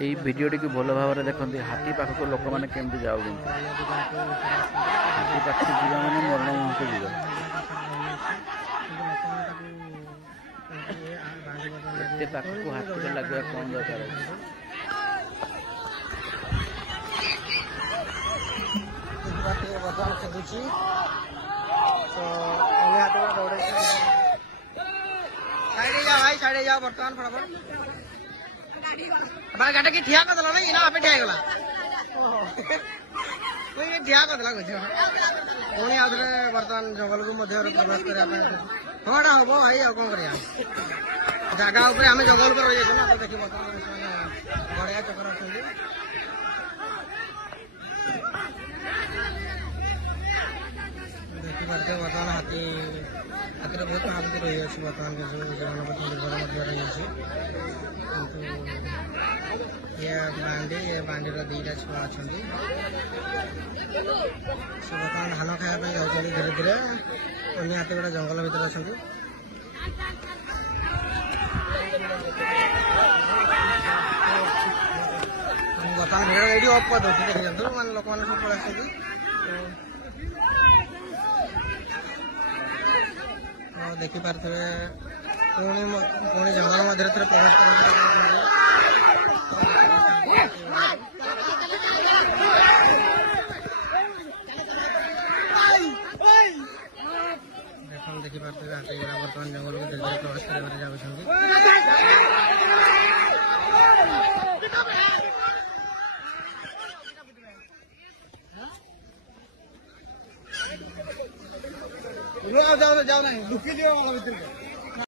এই ভিডিওটি ভাল ভাবে দেখুন হাতি পাখক লোক মানে কেমতি যাওছেন হাতি পাখক যা মানে মরণ মুহূর্ত ଯିବା ଏତେ ପାଖକୁ ହାତୀର ଲାଗିବା କଣ ଦରକାର ଅଛି साइड जाओ बर्तमान फटाफट गाड़ी की ठिया कर ना इना आप ठिया गला कोई ठिया कर देला कुछ पुणी आउथरे बर्तमान जंगल को मध्य प्रवेश करया हां हम भाई आ कौन करिया जगह ऊपर आम जंगल पर रही ना तो देखी बर्तमान बढ़िया चक्कर अछंदी देखी पारते बर्तमान हाथी हाथी बहुत हालत रही है बर्तमान के जगह निर्भर रही है ये बांडी दीटा छुआ अच्छा बर्तमान धान खायापी जाऊँ धीरे धीरे अन्य हाथी गुड़ा जंगल भितर अच्छा बर्तमान भेड़ ये अफ कर दूसरी देखी जातु मैंने लोक मैंने सब पलि देखी पारे पुणी जंगल मध्य प्रवेश देखी पारे बर्तमान जंगल को धीरे धीरे प्रवेश कर जाओ नहीं दुखी दियो